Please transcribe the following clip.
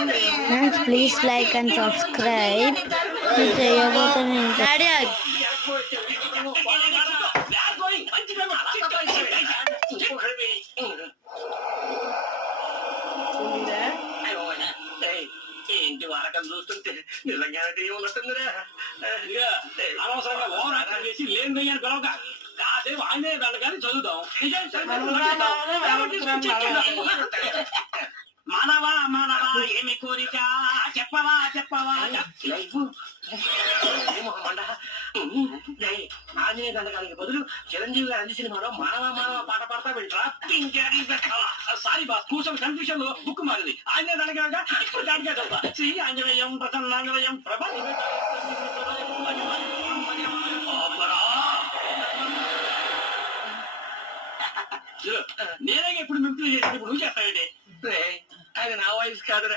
Friends please like and subscribe చేయబోతున్నా daddy ఏంటి వారకం చూస్తుంటే నిజంగానే ఉన్నట్టుందిరా. అనవసరంగా ఓవర్ యాక్షన్ చేసి లేని దయ్యాన్ని పిలవక కాసేపు ఆయనే వెళ్ళగానే చదువుదాం. మానవా మానవా ఏమి కోరిక చెప్పవా చెప్పవా ఆంజనేయ దండకానికి బదులు చిరంజీవి గారు అన్ని సినిమాలో మానవ మానవ పాట పాడతా వింటరా. సారీ బాస్ కూర్చొని కన్ఫ్యూషన్ లో బుక్ మారింది. ఆంజనేయ దండగా ఇప్పుడు దానికే చదువుతా. శ్రీ ఆంజనేయం ప్రసన్నాంజనేయం ప్రభ నేనే ఇప్పుడు మిమిక్రీ చేసి ఇప్పుడు నువ్వు చేస్తావేంటి? అది నా వాయిస్ కాదురా.